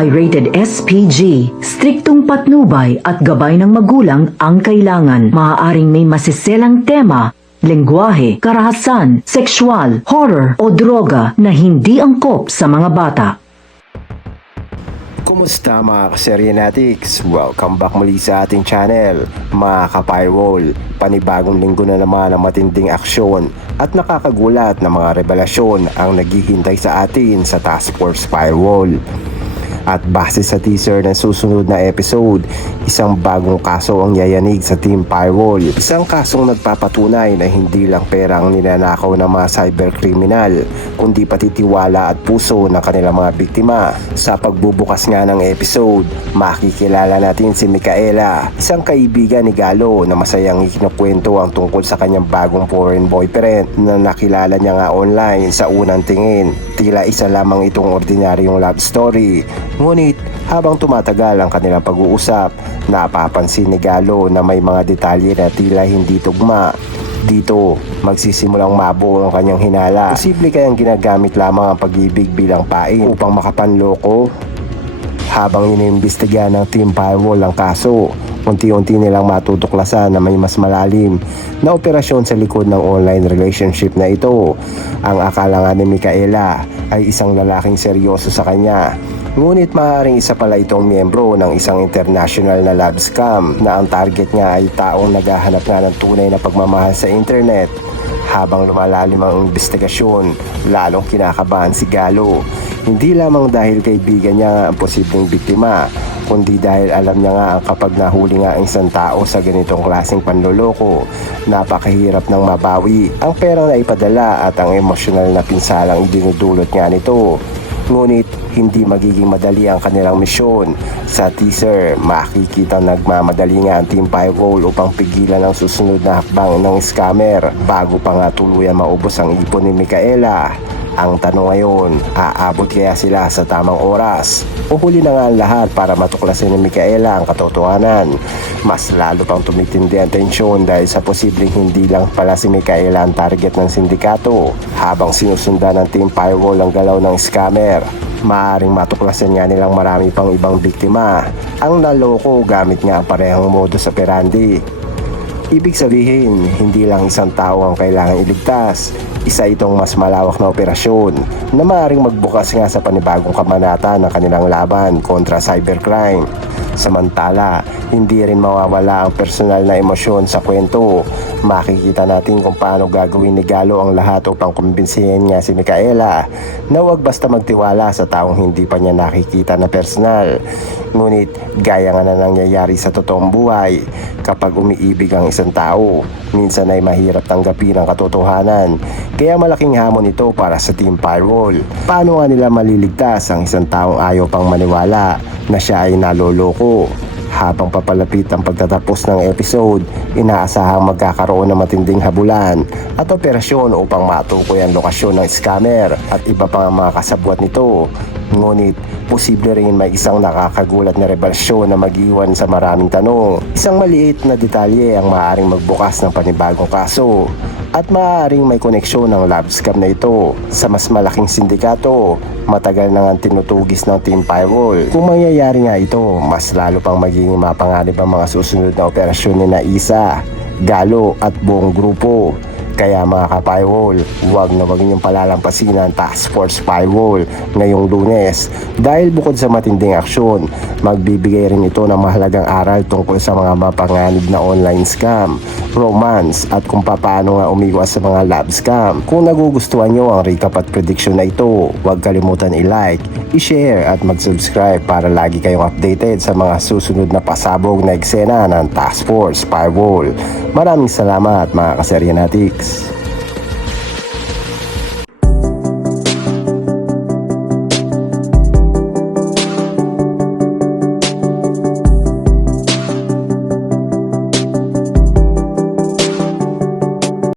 ay rated SPG. Striktong patnubay at gabay ng magulang ang kailangan. Maaaring may masiselang tema, lengguwahe, karahasan, sexual, horror o droga na hindi angkop sa mga bata. Kumusta mga ka-Serianatics? Welcome back muli sa ating channel, mga ka-Firewall. Panibagong linggo na naman ang matinding aksyon at nakakagulat na mga revelasyon ang naghihintay sa atin sa Task Force Firewall. At base sa teaser ng susunod na episode, isang bagong kaso ang yayanig sa Team Firewall. Isang kasong nagpapatunay na hindi lang pera ang ninanakaw ng mga cyberkriminal, kundi pati tiwala at puso ng kanilang mga biktima. Sa pagbubukas nga ng episode, makikilala natin si Micaela, isang kaibigan ni Galo na masayang ikinukwento ang tungkol sa kanyang bagong foreign boyfriend na nakilala niya nga online sa unang tingin. Tila isa lamang itong ordinaryong love story. Ngunit habang tumatagal ang kanilang pag-uusap, napapansin ni Galo na may mga detalye na tila hindi tugma. Dito, magsisimulang mabuo ang kanyang hinala. Posible kayang ginagamit lamang ang pag-ibig bilang pain upang makapanloko? Habang iniimbestigahan ng Team Firewall ang kaso, unti-unti nilang matutuklasan na may mas malalim na operasyon sa likod ng online relationship na ito. Ang akala nga ni Micaela ay isang lalaking seryoso sa kanya, ngunit maaaring isa pala itong miyembro ng isang international na love scam na ang target niya ay taong naghahanap nga ng tunay na pagmamahal sa internet. Habang lumalalim ang investigasyon, lalong kinakabahan si Galo. Hindi lamang dahil kaibigan niya ang posibleng biktima, kundi dahil alam niya nga ang kapag nahuli nga ang isang tao sa ganitong klaseng panloloko, napakahirap ng mabawi ang perang na ipadala at ang emosyonal na pinsalang idinudulot nga nito. Ngunit hindi magiging madali ang kanilang misyon. Sa teaser, makikita nagmamadali nga ang Team Firewall upang pigilan ang susunod na hakbang ng scammer bago pa nga tuluyan maubos ang ipon ni Micaela. Ang tanong ngayon, aabot kaya sila sa tamang oras? O huli na nga ang lahat para matuklasin ni Micaela ang katotohanan? Mas lalo pang tumitindi ang tensyon dahil sa posibleng hindi lang pala si Micaela ang target ng sindikato. Habang sinusundan ng Team Firewall ang galaw ng scammer, maaaring matuklasan nga nilang marami pang ibang biktima ang naloko gamit nga ang parehong modus operandi. Ibig sabihin, hindi lang isang tao ang kailangan iligtas. Isa itong mas malawak na operasyon na maaaring magbukas nga sa panibagong kabanata ng kanilang laban kontra cybercrime. Samantala, hindi rin mawawala ang personal na emosyon sa kwento. Makikita natin kung paano gagawin ni Galo ang lahat upang kumbinsihin nga si Micaela na huwag basta magtiwala sa taong hindi pa niya nakikita na personal. Ngunit gaya nga na nangyayari sa totoong buhay, kapag umiibig ang isang tao, minsan ay mahirap tanggapin ang katotohanan. Kaya malaking hamon ito para sa Team Firewall. Paano nga nila maliligtas ang isang taong ayaw pang maniwala na siya ay naloloko? Habang papalapit ang pagtatapos ng episode, inaasahang magkakaroon ng matinding habulan at operasyon upang matukoy ang lokasyon ng scammer at iba pang mga kasabwat nito. Ngunit posible rin may isang nakakagulat na revelasyon na mag-iwan sa maraming tanong. Isang maliit na detalye ang maaaring magbukas ng panibagong kaso at maaaring may koneksyon ng love scam na ito sa mas malaking sindikato. Matagal na nga tinutugis ng Team Firewall. Kung mangyayari nga ito, mas lalo pang magiging mapanganib ang mga susunod na operasyon ni Isa, Galo at buong grupo. Kaya mga ka-Firewall, huwag niyong palalampasin ang Task Force Firewall ngayong Lunes dahil bukod sa matinding aksyon, magbibigay rin ito ng mahalagang aral tungkol sa mga mapanganib na online scam, romance at kung paano nga umiwas sa mga love scam. Kung nagugustuhan nyo ang recap at prediction na ito, huwag kalimutan i-like, i-share at mag-subscribe para lagi kayong updated sa mga susunod na pasabog na eksena ng Task Force Firewall. Maraming salamat mga ka-Serianatics.